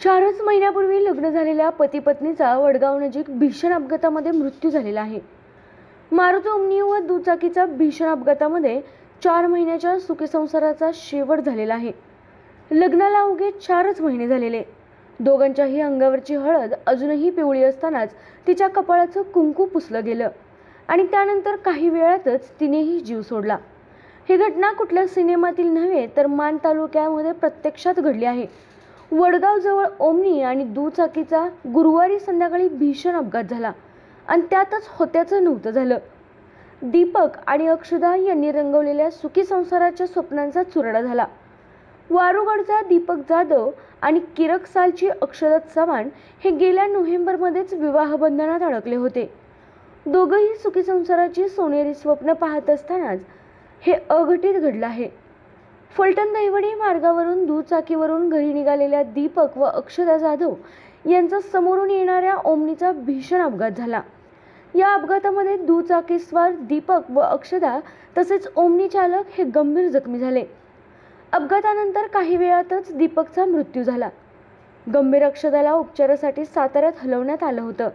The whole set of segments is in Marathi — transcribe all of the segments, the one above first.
4च महिन्यापूर्वी लग्न झालेल्या पती पत्नीचा वडगाव नजीक भीषण अपघातामध्ये मृत्यू झालेला आहे। मारुती ओमनी व दुचाकीचा भीषण अपघातामध्ये 4 महिन्याच्या सुखी संसाराचा शेवट झालेला आहे। लग्नाला अवघे 4च महिने झालेले। दोघांच्याही अंगावरची हळद अजूनही पिवळी असतानाच तिच्या कपाळाचं कुंकू पुसलं गेलं आणि त्यानंतर काही वेळातच तिनेही जीव सोडला। ही घटना कुठल्या सिनेमातील नव्हे तर मान तालुक्यामध्ये प्रत्यक्षात घडली आहे। वडगाव जवळ ओमनी आणि दुचाकीचा गुरुवारी संध्याकाळी भीषण अपघात झाला आणि त्यातच होत्याचं नव्हतं झालं। दीपक आणि अक्षदा यांनी रंगवलेल्या सुखी संसाराच्या स्वप्नांचा चुराडा झाला। वारुगडचा दीपक जाधव आणि किरकसालची अक्षदा चव्हाण हे गेल्या नोव्हेंबरमध्येच विवाह बंधनात अडकले होते। दोघंही सुखी संसाराची सोनेरी स्वप्न पाहत असतानाच हे अघटित घडलं आहे। फलटण दहिवडी मार्गावरून दुचाकीवरून घरी निघालेल्या दीपक व अक्षदा जाधव यांचा समोरून येणाऱ्या ओमनीचा भीषण अपघात झाला। या अपघातामध्ये दुचाकीस्वार दीपक व अक्षदा तसेच ओमनी चालक हे गंभीर जखमी झाले। अपघातानंतर काही वेळातच दीपकचा मृत्यू झाला। गंभीर अक्षदाला उपचारासाठी साताऱ्यात हलवण्यात आलं होतं।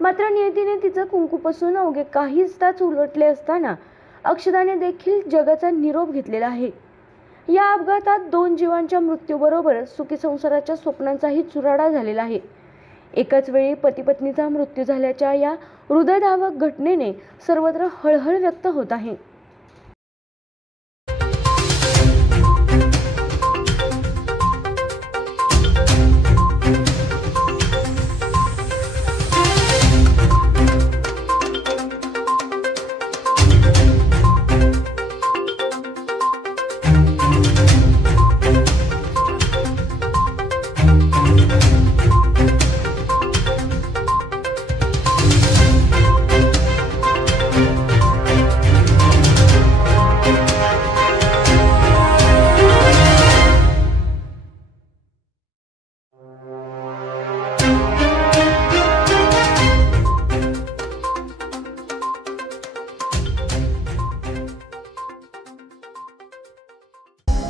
मात्र नियतीने तिचं कुंकूपासून अवघे काहीच तास उलटले असताना अक्षदाने देखील जगाचा निरोप घेतलेला आहे। या अपघातात 2 जीवांच्या मृत्यूबरोबर सुखी संसाराच्या स्वप्नांचाही चुराडा झालेला आहे। एकाच वेळी पती पत्नीचा मृत्यू झाल्याच्या या हृदयद्रावक घटनेने सर्वत्र हळहळ व्यक्त होत आहे।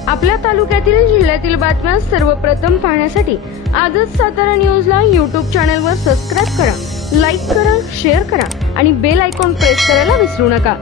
आपल्या तालुक्यातील जिल्ह्यातील बातम्या सर्वप्रथम पाहण्यासाठी आजच सातारा न्यूजला YouTube चॅनलवर सबस्क्राइब करा, लाईक करा, शेअर करा आणि बेल आयकॉन प्रेस करायला विसरू नका।